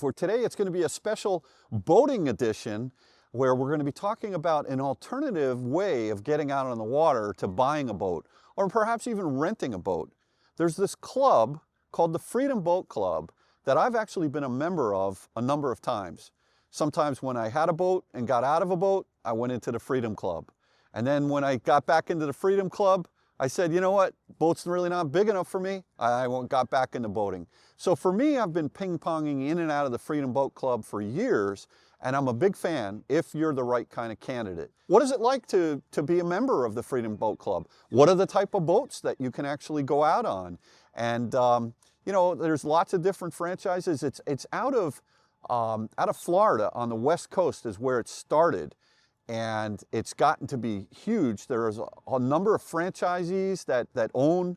For today, it's going to be a special boating edition where we're going to be talking about an alternative way of getting out on the water to buying a boat, or perhaps even renting a boat. There's this club called the Freedom Boat Club that I've actually been a member of a number of times. Sometimes when I had a boat and got out of a boat, I went into the Freedom Club. And then when I got back into the Freedom Club, I said, you know what, boat's really not big enough for me. I got back into boating. So for me, I've been ping-ponging in and out of the Freedom Boat Club for years, and I'm a big fan if you're the right kind of candidate. What is it like to be a member of the Freedom Boat Club? What are the type of boats that you can actually go out on? And you know, there's lots of different franchises. It's out of Florida on the West Coast is where it started. And it's gotten to be huge. There's a number of franchisees that own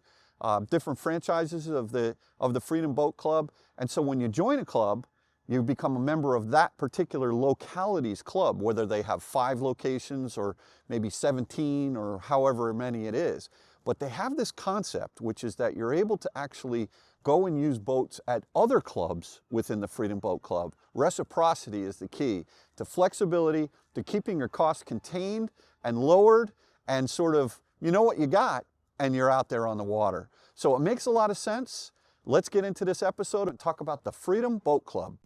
different franchises of the Freedom Boat Club. And so when you join a club, you become a member of that particular locality's club, whether they have 5 locations or maybe 17 or however many it is. But they have this concept, which is that you're able to actually go and use boats at other clubs within the Freedom Boat Club. Reciprocity is the key to flexibility, to keeping your costs contained and lowered, and sort of, you know what you got, and you're out there on the water. So it makes a lot of sense. Let's get into this episode and talk about the Freedom Boat Club.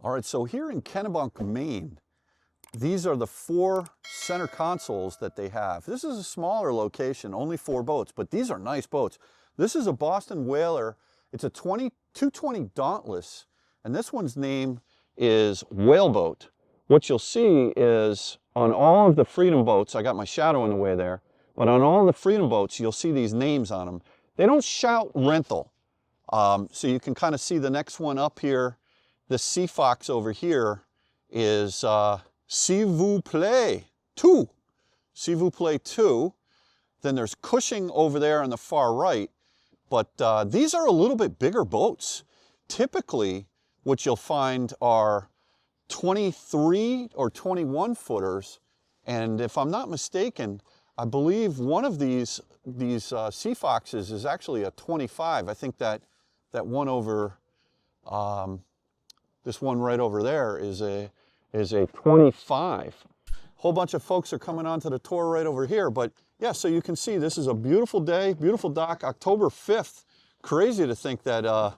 All right, so here in Kennebunk, Maine, these are the 4 center consoles that they have. This is a smaller location, only 4 boats, but these are nice boats. This is a Boston Whaler. It's a 220 Dauntless, and this one's name is Whaleboat. What you'll see is on all of the Freedom boats, I got my shadow in the way there, but on all the Freedom boats, you'll see these names on them. They don't shout rental. So you can kind of see the next one up here. The Sea Fox over here is S'il vous plaît 2. S'il vous plaît 2. Then there's Cushing over there on the far right. But these are a little bit bigger boats. Typically, what you'll find are 23 or 21 footers. And if I'm not mistaken, I believe one of these Sea Foxes is actually a 25. I think that one over, this one right over there is a 25. Whole bunch of folks are coming onto the tour right over here, but yeah, so you can see this is a beautiful day, beautiful dock, October 5th. Crazy to think that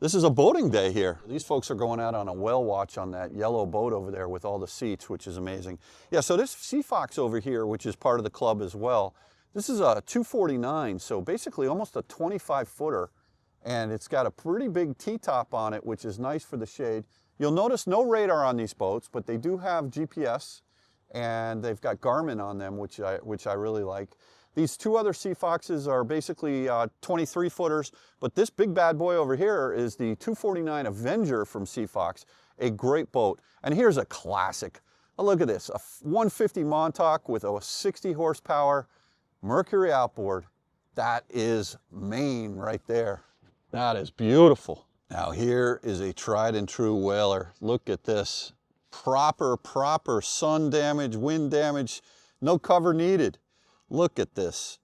this is a boating day here. These folks are going out on a whale watch on that yellow boat over there with all the seats, which is amazing. Yeah, so this Sea Fox over here, which is part of the club as well, this is a 249, so basically almost a 25 footer. And it's got a pretty big T-top on it, which is nice for the shade. You'll notice no radar on these boats, but they do have GPS, and they've got Garmin on them, which I really like. These 2 other Sea Foxes are basically 23 footers, but this big bad boy over here is the 249 Avenger from Sea Fox, a great boat. And here's a classic. Oh, look at this, a 150 Montauk with a 60 horsepower Mercury outboard. That is Maine right there. That is beautiful. Now here is a tried and true whaler. Look at this. Proper sun damage, wind damage, no cover needed. Look at this.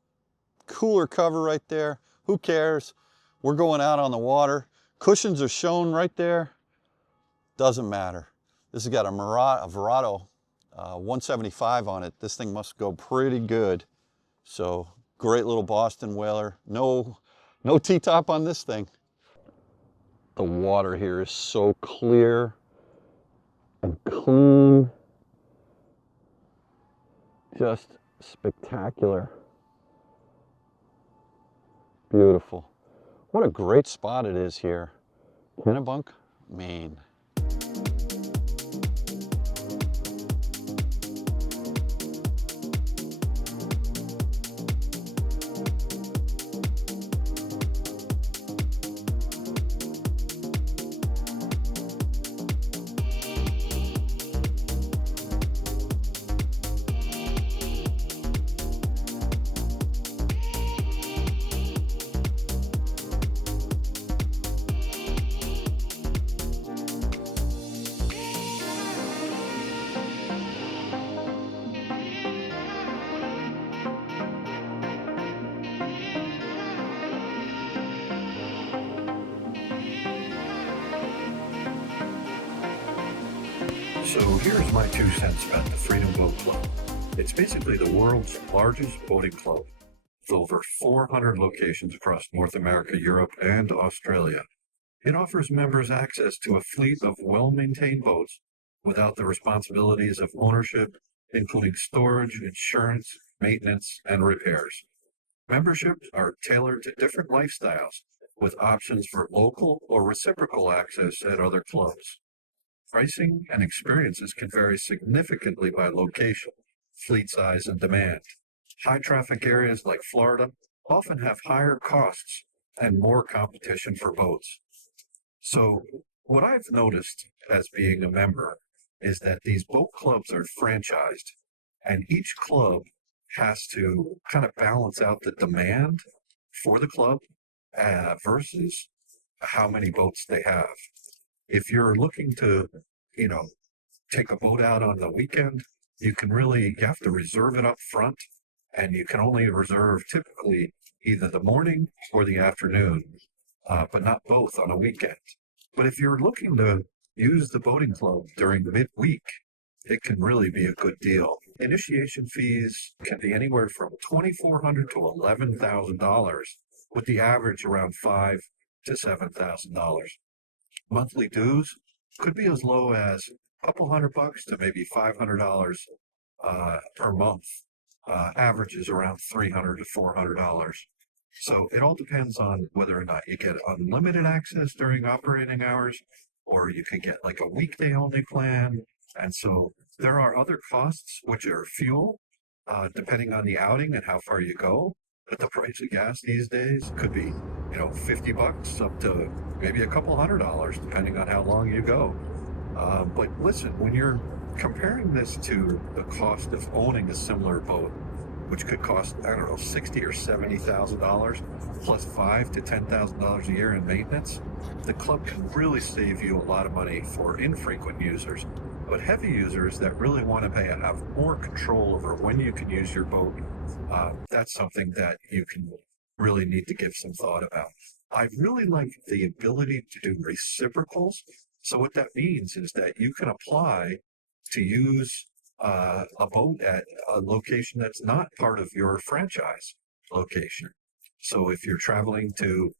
Cooler cover right there. Who cares? We're going out on the water. Cushions are shown right there. Doesn't matter. This has got a Verado 175 on it. This thing must go pretty good. So great little Boston Whaler. No T-top on this thing. The water here is so clear and clean. Just spectacular. Beautiful. What a great spot it is here. Kennebunk, Maine. So here's my 2 cents about the Freedom Boat Club. It's basically the world's largest boating club with over 400 locations across North America, Europe, and Australia. It offers members access to a fleet of well-maintained boats without the responsibilities of ownership, including storage, insurance, maintenance, and repairs. Memberships are tailored to different lifestyles with options for local or reciprocal access at other clubs. Pricing and experiences can vary significantly by location, fleet size, and demand. High traffic areas like Florida often have higher costs and more competition for boats. So what I've noticed as being a member is that these boat clubs are franchised, and each club has to kind of balance out the demand for the club versus how many boats they have. If you're looking to, take a boat out on the weekend, you have to reserve it up front, and you can only reserve typically either the morning or the afternoon, but not both on a weekend. But if you're looking to use the boating club during the midweek, it can really be a good deal. Initiation fees can be anywhere from $2,400 to $11,000, with the average around $5,000 to $7,000. Monthly dues could be as low as a couple $100 to maybe $500 per month. Average is around $300 to $400. So it all depends on whether or not you get unlimited access during operating hours, or you could get like a weekday only plan. And so there are other costs, which are fuel, depending on the outing and how far you go. But the price of gas these days could be, $50 up to maybe a couple $100, depending on how long you go. But listen, when you're comparing this to the cost of owning a similar boat, which could cost, $60,000 or $70,000 plus $5,000 to $10,000 a year in maintenance, the club can really save you a lot of money for infrequent users. But heavy users that really want to have more control over when you can use your boat, that's something that you can really need to give some thought about. I really like the ability to do reciprocals. So what that means is that you can apply to use a boat at a location that's not part of your franchise location. So if you're traveling to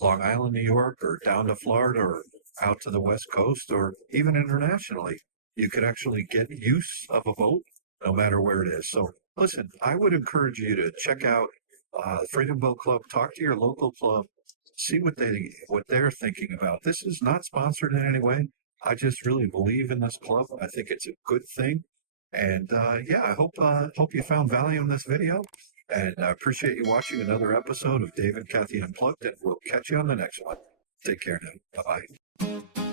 Long Island, New York, or down to Florida, or out to the West Coast, or even internationally, you could actually get use of a boat no matter where it is. So listen, I would encourage you to check out Freedom Boat Club, talk to your local club, see what they're thinking about. This is not sponsored in any way. I just really believe in this club. I think it's a good thing. And I hope you found value in this video. And I appreciate you watching another episode of Dave and Kathy Unplugged, and we'll catch you on the next one. Take care now. Bye-bye.